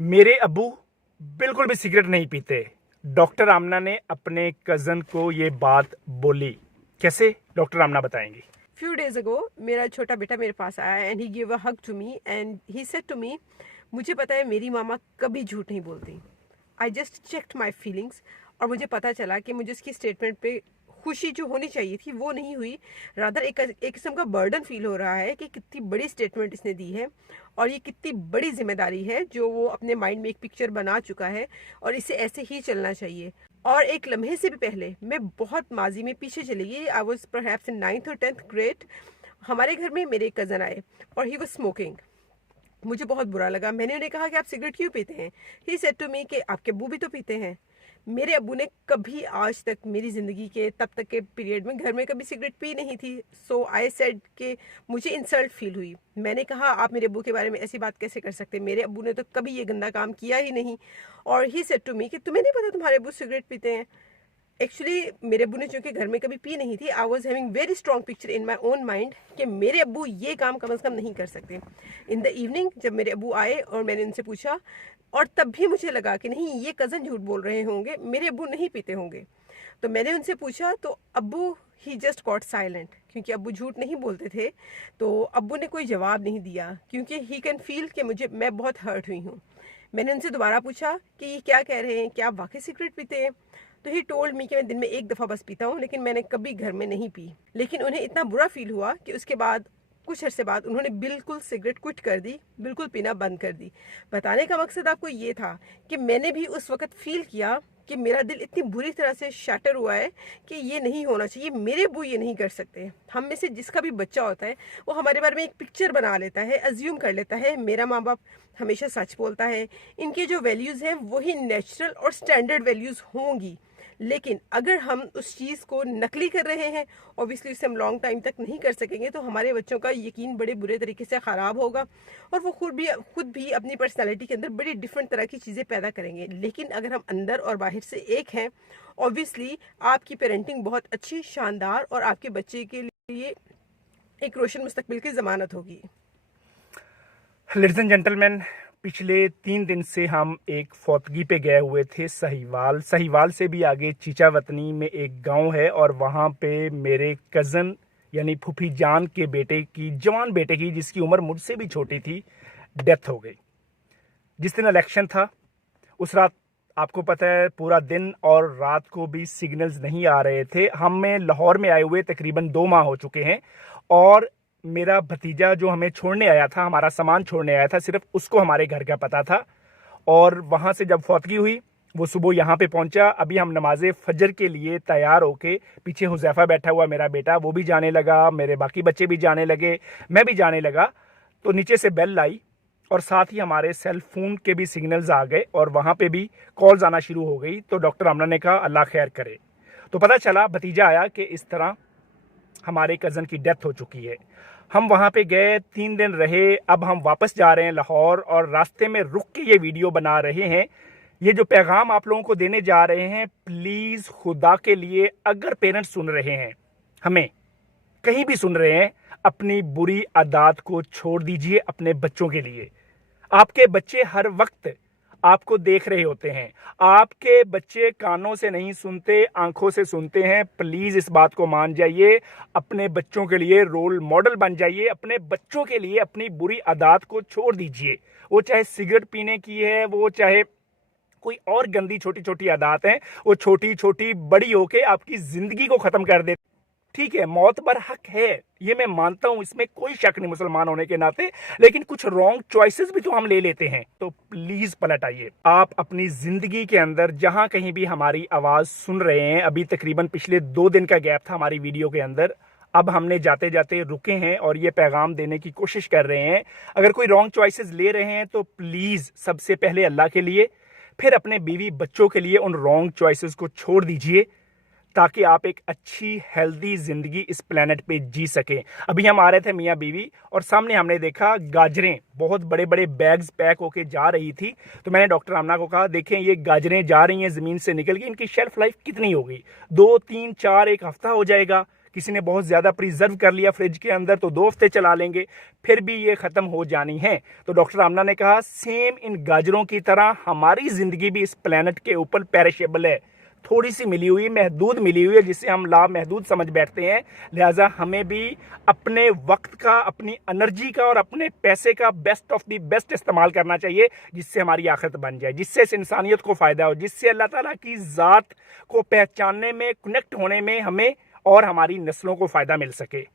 मेरे अब्बू बिल्कुल भी सिगरेट नहीं पीते। डॉक्टर आमना ने अपने कज़न को ये बात बोली। कैसे? डॉक्टर आमना बताएंगी। Few days ago मेरा छोटा बेटा मेरे पास आया and he give a hug to me and he said to me, मुझे पता है मेरी मामा कभी झूठ नहीं बोलती। I just checked my feelings और मुझे पता चला कि मुझे उसकी स्टेटमेंट पे खुशी जो होनी चाहिए थी वो नहीं हुई। रादर एक किस्म का बर्डन फील हो रहा है कि कितनी बड़ी स्टेटमेंट इसने दी है और ये कितनी बड़ी जिम्मेदारी है जो वो अपने माइंड में एक पिक्चर बना चुका है और इसे ऐसे ही चलना चाहिए। और एक लम्हे से भी पहले मैं बहुत माजी में पीछे चली गई। I was perhaps in 9th और 10th ग्रेड। हमारे घर में मेरे कज़न आए और ही वॉज स्मोकिंग। मुझे बहुत बुरा लगा। मैंने उन्हें कहा कि आप सिगरेट क्यों पीते हैं? ही सेड टू मी कि आपके अब्बू भी तो पीते हैं। मेरे अब्बू ने कभी आज तक मेरी ज़िंदगी के तब तक के पीरियड में घर में कभी सिगरेट पी नहीं थी। सो आई सेड कि मुझे इंसल्ट फील हुई। मैंने कहा आप मेरे अब्बू के बारे में ऐसी बात कैसे कर सकते हैं? मेरे अब्बू ने तो कभी ये गंदा काम किया ही नहीं। और ही सेड टू मी कि तुम्हें नहीं पता तुम्हारे अब्बू सिगरेट पीते हैं? एक्चुअली मेरे अब्बू ने चूंकि घर में कभी पी नहीं थी, I was having very strong picture in my own mind कि मेरे अब्बू ये काम कम से कम नहीं कर सकते। इन द इवनिंग जब मेरे अब्बू आए और मैंने उनसे पूछा, और तब भी मुझे लगा कि नहीं ये कज़न झूठ बोल रहे होंगे, मेरे अब्बू नहीं पीते होंगे। तो मैंने उनसे पूछा तो अब्बू ही जस्ट गॉट साइलेंट, क्योंकि अब्बू झूठ नहीं बोलते थे। तो अब्बू ने कोई जवाब नहीं दिया क्योंकि ही कैन फील कि मैं बहुत हर्ट हुई हूँ। मैंने उनसे दोबारा पूछा कि ये क्या कह रहे हैं, क्या आप वाकई सिगरेट पीते हैं? तो ही टोल्ड मी कि मैं दिन में एक दफ़ा बस पीता हूँ, लेकिन मैंने कभी घर में नहीं पी। लेकिन उन्हें इतना बुरा फील हुआ कि उसके बाद कुछ अरसे बाद उन्होंने बिल्कुल सिगरेट क्विट कर दी, बिल्कुल पीना बंद कर दी। बताने का मकसद आपको ये था कि मैंने भी उस वक्त फील किया कि मेरा दिल इतनी बुरी तरह से शैटर हुआ है कि ये नहीं होना चाहिए, मेरे अब्बू ये नहीं कर सकते। हम में से जिसका भी बच्चा होता है वो हमारे बारे में एक पिक्चर बना लेता है, अज्यूम कर लेता है मेरा माँ बाप हमेशा सच बोलता है, इनके जो वैल्यूज़ हैं वही नेचुरल और स्टैंडर्ड वैल्यूज़ होंगी। लेकिन अगर हम उस चीज़ को नकली कर रहे हैं, ऑब्वियसली उसे हम लॉन्ग टाइम तक नहीं कर सकेंगे, तो हमारे बच्चों का यकीन बड़े बुरे तरीके से ख़राब होगा और वो खुद भी अपनी पर्सनालिटी के अंदर बड़ी डिफरेंट तरह की चीज़ें पैदा करेंगे। लेकिन अगर हम अंदर और बाहर से एक हैं, ऑब्वियसली आपकी पेरेंटिंग बहुत अच्छी, शानदार और आपके बच्चे के लिए एक रोशन मुस्तकबिल की ज़मानत होगी। लेडीज एंड जेंटलमैन, पिछले 3 दिन से हम एक फौतगी पे गए हुए थे सहीवाल से भी आगे चीचावतनी में एक गांव है और वहां पे मेरे कज़न यानी फूफी जान के बेटे की, जवान बेटे की, जिसकी उम्र मुझसे भी छोटी थी, डेथ हो गई। जिस दिन इलेक्शन था उस रात आपको पता है पूरा दिन और रात को भी सिग्नल्स नहीं आ रहे थे। हमें लाहौर में आए हुए तकरीबन 2 माह हो चुके हैं और मेरा भतीजा जो हमें छोड़ने आया था, हमारा सामान छोड़ने आया था, सिर्फ उसको हमारे घर का पता था। और वहां से जब फौतगी हुई वो सुबह यहाँ पे पहुंचा। अभी हम नमाज फजर के लिए तैयार होके, पीछे हुजैफा बैठा हुआ मेरा बेटा, वो भी जाने लगा, मेरे बाकी बच्चे भी जाने लगे, मैं भी जाने लगा। तो नीचे से बेल आई और साथ ही हमारे सेल फोन के भी सिग्नल्स आ गए और वहां पे भी कॉल्स आना शुरू हो गई। तो डॉक्टर आमना ने कहा अल्लाह खैर करे। तो पता चला, भतीजा आया कि इस तरह हमारे कज़न की डेथ हो चुकी है। हम वहाँ पे गए, 3 दिन रहे। अब हम वापस जा रहे हैं लाहौर और रास्ते में रुक के ये वीडियो बना रहे हैं। ये जो पैगाम आप लोगों को देने जा रहे हैं, प्लीज़ खुदा के लिए, अगर पेरेंट्स सुन रहे हैं, हमें कहीं भी सुन रहे हैं, अपनी बुरी आदत को छोड़ दीजिए अपने बच्चों के लिए। आपके बच्चे हर वक्त आपको देख रहे होते हैं। आपके बच्चे कानों से नहीं सुनते, आंखों से सुनते हैं। प्लीज इस बात को मान जाइए, अपने बच्चों के लिए रोल मॉडल बन जाइए। अपने बच्चों के लिए अपनी बुरी आदत को छोड़ दीजिए। वो चाहे सिगरेट पीने की है, वो चाहे कोई और गंदी छोटी छोटी आदत है, वो छोटी छोटी बड़ी होके आपकी जिंदगी को खत्म कर दे। ठीक है, मौत पर हक है, ये मैं मानता हूं, इसमें कोई शक नहीं मुसलमान होने के नाते। लेकिन कुछ रॉन्ग चॉइसेस भी तो हम ले लेते हैं। तो प्लीज पलट आइए। आप अपनी जिंदगी के अंदर जहां कहीं भी हमारी आवाज सुन रहे हैं, अभी तकरीबन पिछले 2 दिन का गैप था हमारी वीडियो के अंदर, अब हमने जाते जाते रुके हैं और ये पैगाम देने की कोशिश कर रहे हैं। अगर कोई रॉन्ग चॉइसेस ले रहे हैं तो प्लीज सबसे पहले अल्लाह के लिए, फिर अपने बीवी बच्चों के लिए उन रॉन्ग चॉइसेस को छोड़ दीजिए, ताकि आप एक अच्छी हेल्दी जिंदगी इस प्लेनेट पे जी सकें। अभी हम आ रहे थे मियाँ बीवी और सामने हमने देखा गाजरें बहुत बड़े बड़े बैग्स पैक होके जा रही थी। तो मैंने डॉक्टर आमना को कहा, देखें ये गाजरें जा रही हैं ज़मीन से निकल के, इनकी शेल्फ लाइफ कितनी होगी? 2 3 4 एक हफ्ता हो जाएगा। किसी ने बहुत ज़्यादा प्रिजर्व कर लिया फ्रिज के अंदर तो 2 हफ्ते चला लेंगे, फिर भी ये ख़त्म हो जानी है। तो डॉक्टर आमना ने कहा सेम इन गाजरों की तरह हमारी ज़िंदगी भी इस प्लेनेट के ऊपर पेरिशेबल है, थोड़ी सी मिली हुई महदूद मिली हुई है, जिसे हम लामहदूद समझ बैठते हैं। लिहाजा हमें भी अपने वक्त का, अपनी एनर्जी का और अपने पैसे का बेस्ट ऑफ द बेस्ट इस्तेमाल करना चाहिए, जिससे हमारी आखिरत बन जाए, जिससे इस इंसानियत को फ़ायदा हो, जिससे अल्लाह ताला की ज़ात को पहचानने में, कनेक्ट होने में हमें और हमारी नस्लों को फ़ायदा मिल सके।